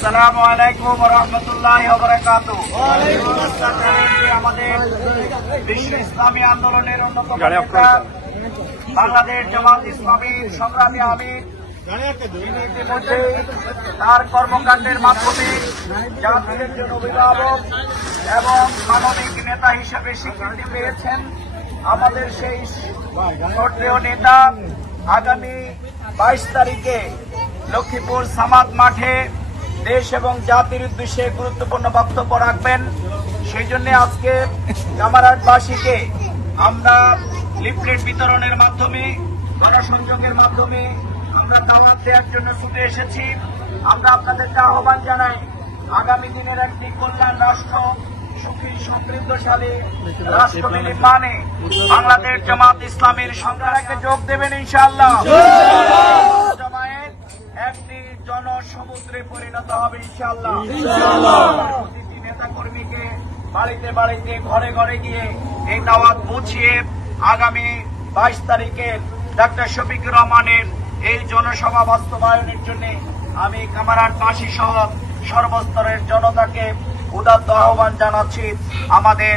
আসসালামু আলাইকুম ওয়া রাহমাতুল্লাহি ওয়া বারাকাতুহু। আমাদের বিশ্ব ইসলামী আন্দোলনের অন্যতম নেতা বাংলাদেশ জামাত ইসলামীর সংগ্রামী আমির ইতিমধ্যে তার কর্মকাণ্ডের মাধ্যমে জাতির একজন অভিভাবক এবং মানবিক নেতা হিসেবে স্বীকৃতি পেয়েছেন। আমাদের সেই শ্রদ্ধেয় নেতা আগামী 22 তারিখে লক্ষ্মীপুর সামাদ মাঠে দেশ এবং জাতির উদ্দেশ্যে গুরুত্বপূর্ণ বক্তব্য রাখবেন। সেই জন্য আজকে কামারহাটবাসীকে আমরা লিফলেট বিতরণের মাধ্যমে, গণসংযোগের মাধ্যমে আমরা দাওয়াত দেওয়ার জন্য ছুটে এসেছি। আমরা আপনাদেরকে আহ্বান জানাই, আগামী দিনের একটি কল্যাণ রাষ্ট্র, সুখী সমৃদ্ধশালী রাষ্ট্র নির্মাণে বাংলাদেশ জামাত ইসলামীর সংগ্রামে যোগ দেবেন ইনশাআল্লাহ। জামায়াত একটি জনসমুদ্রে পরিণত হবে ইনশাআল্লাহ। প্রতিটি নেতা কর্মীকে বাড়িতে বাড়িতে ঘরে ঘরে গিয়ে এই দাওয়াত পৌঁছিয়ে আগামী 22 তারিখে ডাক্তার শফিকুর রহমানের এই জনসভা বাস্তবায়নের জন্য আমি কামারহাটবাসী সহ সর্বস্তরের জনতাকে উদাত্ত আহ্বান জানাচ্ছি। আমাদের